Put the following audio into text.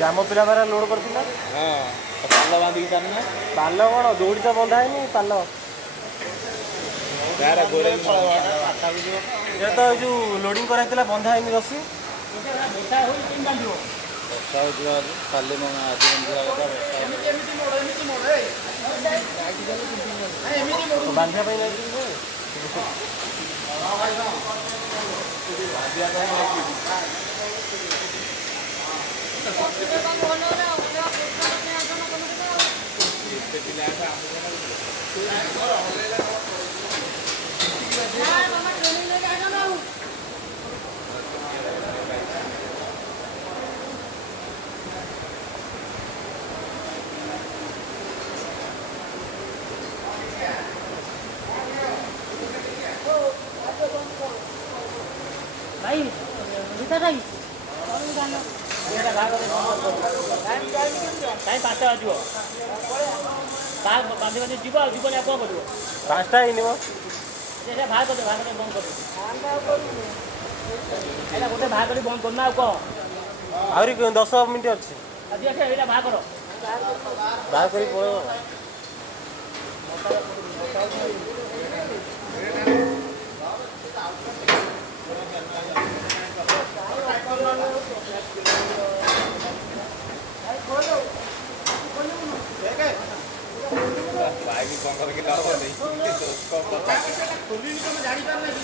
ଆମ ପିଲା ବାରା ଲୋଡ୍ କରିଥିଲା। ହଁ ପାଲ ବାନ୍ଧିକି ଚାଲୁନା। ପାଲ କ'ଣ ଦୌଡ଼ି ତ ବନ୍ଧା ହେଇନି ପାଲ। ଗାଁରେ ଗୋଡ଼େଇ ଏଇଟା ତ ଏଇ ଯେଉଁ ଲୋଡ଼ିଂ କରାହେଇଥିଲା ବନ୍ଧା ହେଇନି ରସି। ବର୍ଷା ହଉଥିବା କାଲି ମୁଁ ଆଜି ବାନ୍ଧିବା କଥା ବାନ୍ଧିବା ପାଇଁ ଯାଇଥିଲି भाई गीता भाई କାଇଁ 5ଟା ବାଜିବ ବାନ୍ଧି ବାନ୍ଧି ଯିବ ଆଉ ଯିବନି ଆଉ କ'ଣ କରିବ 5ଟା ହେଇନି ମ ସେଇଟା ବାହାର କରିଦେ ବନ୍ଦ କରିଦେ ଏଇଟା ଗୋଟେ ବାହାର କରି ବନ୍ଦ କରୁନା ଆଉ କ'ଣ ଆହୁରି 10 ମିନିଟ୍ ଅଛି ଆଜି ଆସ ଏଇଟା ବାହାର କର ବାହାର କରି ପଳେଇବ। ବାଇକ୍ 15 କିଲୋ ହବ ନେଇ ଖୋଲିନି ତମେ ଜାଣିପାରୁନ କି